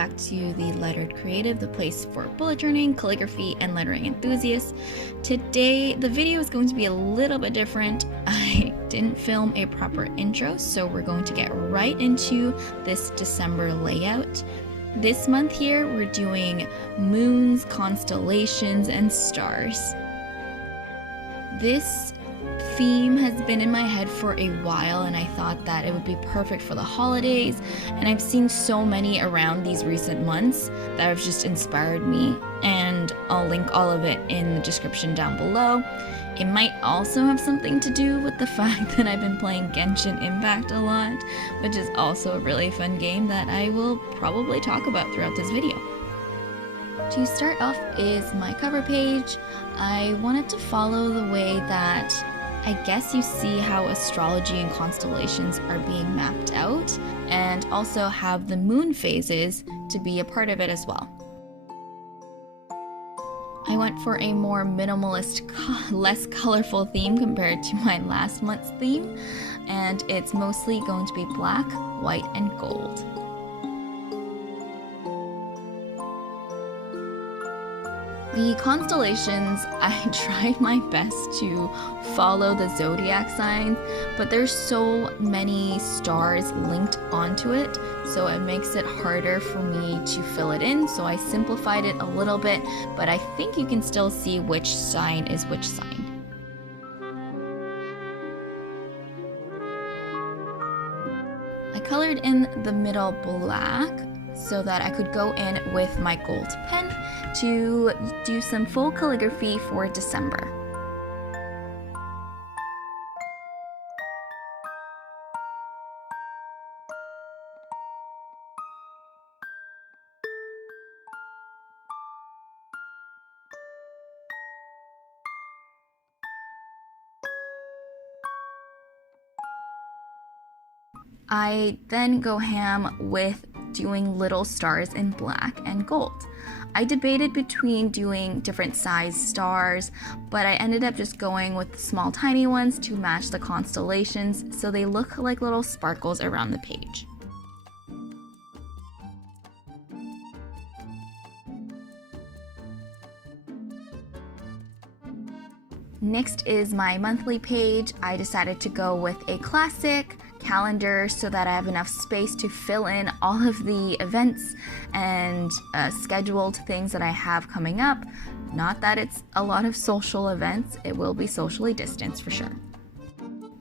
back to the Lettered Creative, the place for bullet journaling, calligraphy, and lettering enthusiasts. Today, the video is going to be a little bit different. I didn't film a proper intro, so we're going to get right into this December layout. This month here, we're doing moons, constellations, and stars. This theme has been in my head for a while, and I thought that it would be perfect for the holidays, and I've seen so many around these recent months that have just inspired me, and I'll link all of it in the description down below. It might also have something to do with the fact that I've been playing Genshin Impact a lot, which is also a really fun game that I will probably talk about throughout this video. To start off is my cover page. I wanted to follow the way that I guess you see how astrology and constellations are being mapped out, and also have the moon phases to be a part of it as well. I went for a more minimalist, less colorful theme compared to my last month's theme, and it's mostly going to be black, white, and gold. The constellations, I tried my best to follow the zodiac signs, but there's so many stars linked onto it, so it makes it harder for me to fill it in, so I simplified it a little bit, but I think you can still see which sign is which sign. I colored in the middle black so that I could go in with my gold pen to do some full calligraphy for December. I then go ham with doing little stars in black and gold. I debated between doing different size stars, but I ended up just going with the small tiny ones to match the constellations so they look like little sparkles around the page. Next is my monthly page. I decided to go with a classic calendar so that I have enough space to fill in all of the events and scheduled things that I have coming up. Not that it's a lot of social events, it will be socially distanced for sure.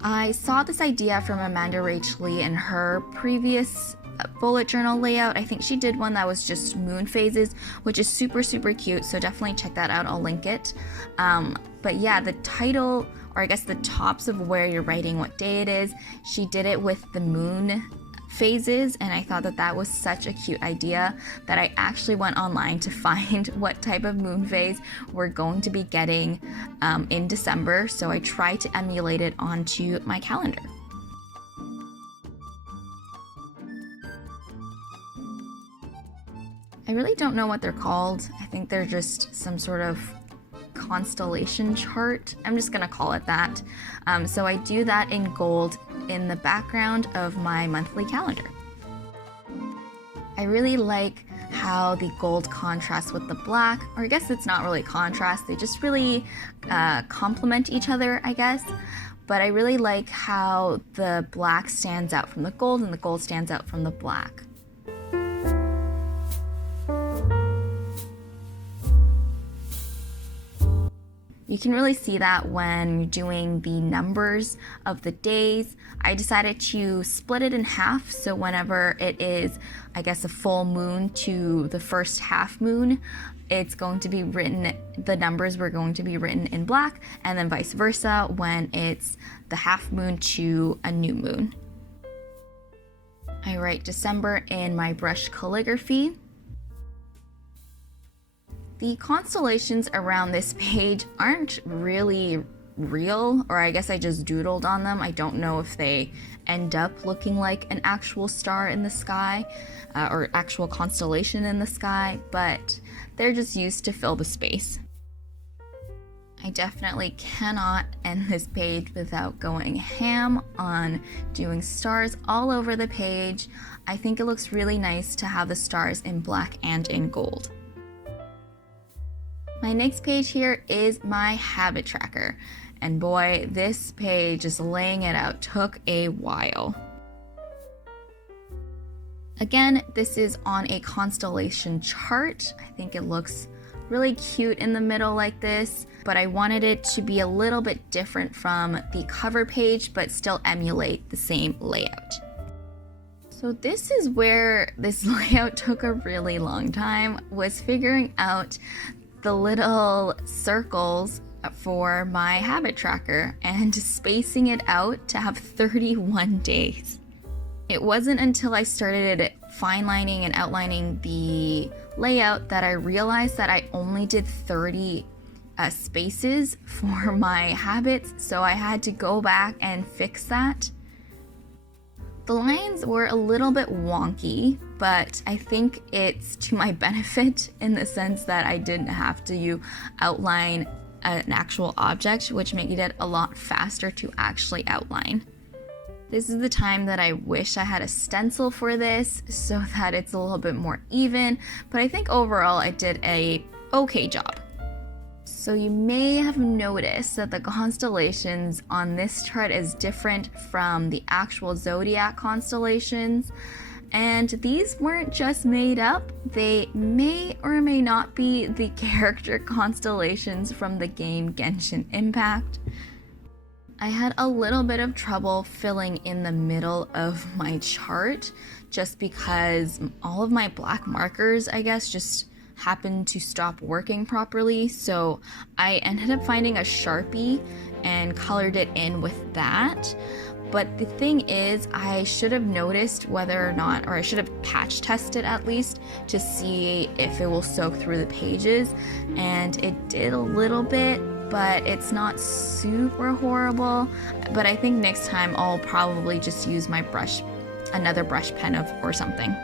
I saw this idea from Amandarachlee in her previous bullet journal layout. I think she did one that was just moon phases, which is super cute, so definitely check that out. I'll link it. But yeah, the title, or I guess the tops of where you're writing what day it is, she did it with the moon phases, and I thought that that was such a cute idea that I actually went online to find what type of moon phase we're going to be getting in December, so I tried to emulate it onto my calendar. I really don't know what they're called. I think they're just some sort of constellation chart. I'm just gonna call it that. So I do that in gold in the background of my monthly calendar. I really like how the gold contrasts with the black, or I guess it's not really contrast, they just really complement each other, I guess. But I really like how the black stands out from the gold and the gold stands out from the black. You can really see that when you're doing the numbers of the days. I decided to split it in half, so whenever it is, I guess, a full moon to the first half moon, it's going to be written, the numbers were going to be written in black, and then vice versa when it's the half moon to a new moon. I write December in my brush calligraphy. The constellations around this page aren't really real, or I guess I just doodled on them. I don't know if they end up looking like an actual star in the sky or actual constellation in the sky, but they're just used to fill the space. I definitely cannot end this page without going ham on doing stars all over the page. I think it looks really nice to have the stars in black and in gold. My next page here is my habit tracker. And boy, this page, just laying it out, took a while. Again, this is on a constellation chart. I think it looks really cute in the middle like this, but I wanted it to be a little bit different from the cover page, but still emulate the same layout. So this is where this layout took a really long time, was figuring out the little circles for my habit tracker and spacing it out to have 31 days. It wasn't until I started fine lining and outlining the layout that I realized that I only did 30 spaces for my habits, so I had to go back and fix that. The lines were a little bit wonky, but I think it's to my benefit in the sense that I didn't have to outline an actual object, which made it a lot faster to actually outline. This is the time that I wish I had a stencil for this so that it's a little bit more even, but I think overall I did a okay job. So you may have noticed that the constellations on this chart is different from the actual zodiac constellations, and these weren't just made up, they may or may not be the character constellations from the game Genshin Impact. I had a little bit of trouble filling in the middle of my chart just because all of my black markers, I guess, just happened to stop working properly. So I ended up finding a Sharpie and colored it in with that. But the thing is, I should have noticed whether or not, or I should have patch tested at least to see if it will soak through the pages. And it did a little bit, but it's not super horrible. But I think next time I'll probably just use my brush, another brush pen or something.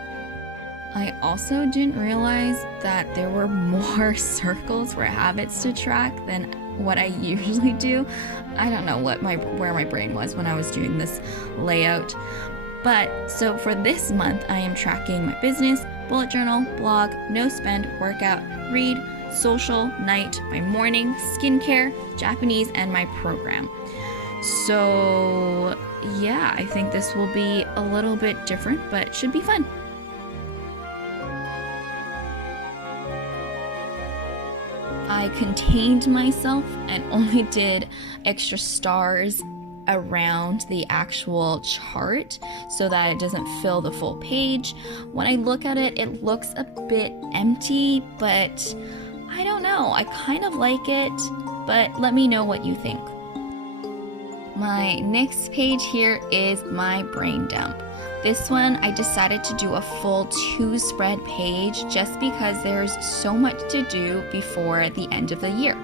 I also didn't realize that there were more circles for habits to track than what I usually do. I don't know where my brain was when I was doing this layout. But so for this month, I am tracking my business, bullet journal, blog, no spend, workout, read, social, night, my morning, skincare, Japanese, and my program. So yeah, I think this will be a little bit different, but should be fun. I contained myself and only did extra stars around the actual chart so that it doesn't fill the full page. When I look at it, it looks a bit empty, but I don't know. I kind of like it, but let me know what you think. My next page here is my brain dump. This one, I decided to do a full 2-spread page just because there's so much to do before the end of the year.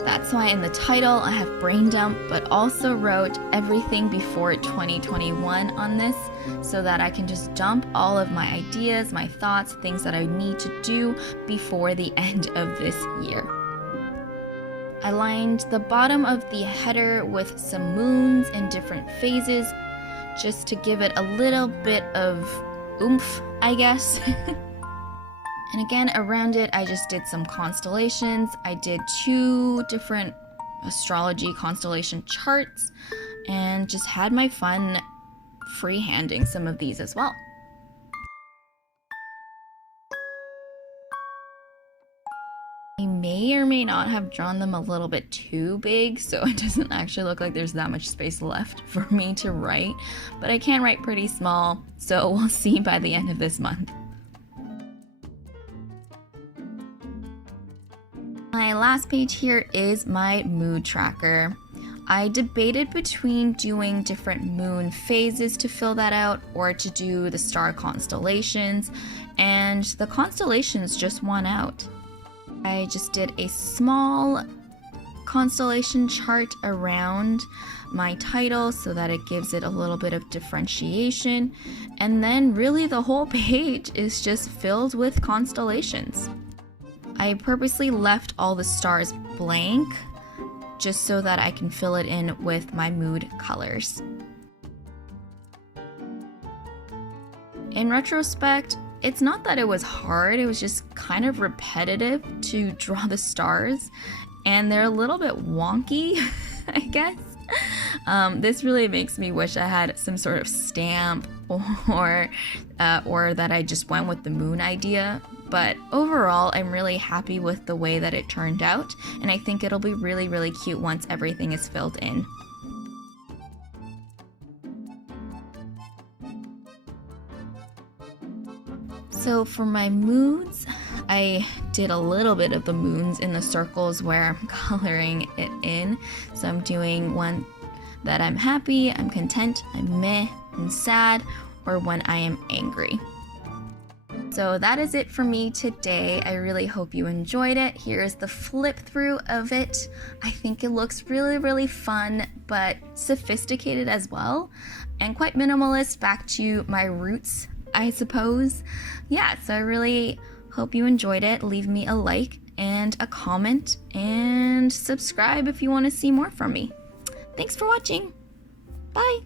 That's why in the title I have brain dump, but also wrote everything before 2021 on this so that I can just dump all of my ideas, my thoughts, things that I need to do before the end of this year. I lined the bottom of the header with some moons in different phases just to give it a little bit of oomph, I guess. And again, around it, I just did some constellations. I did 2 different astrology constellation charts and just had my fun freehanding some of these as well. I may or may not have drawn them a little bit too big, so it doesn't actually look like there's that much space left for me to write, but I can write pretty small, so we'll see by the end of this month. My last page here is my mood tracker. I debated between doing different moon phases to fill that out or to do the star constellations, and the constellations just won out. I just did a small constellation chart around my title so that it gives it a little bit of differentiation, and then really the whole page is just filled with constellations. I purposely left all the stars blank just so that I can fill it in with my mood colors. In retrospect, it's not that it was hard, it was just kind of repetitive to draw the stars, and they're a little bit wonky, I guess. This really makes me wish I had some sort of stamp or that I just went with the moon idea. But overall, I'm really happy with the way that it turned out, and I think it'll be really, really cute once everything is filled in. So for my moods, I did a little bit of the moons in the circles where I'm coloring it in. So I'm doing one that I'm happy, I'm content, I'm meh, I'm sad, or when I am angry. So that is it for me today. I really hope you enjoyed it. Here's the flip through of it. I think it looks really, really fun, but sophisticated as well, and quite minimalist, back to my roots, I suppose. Yeah, so I really hope you enjoyed it. Leave me a like and a comment and subscribe if you want to see more from me. Thanks for watching. Bye.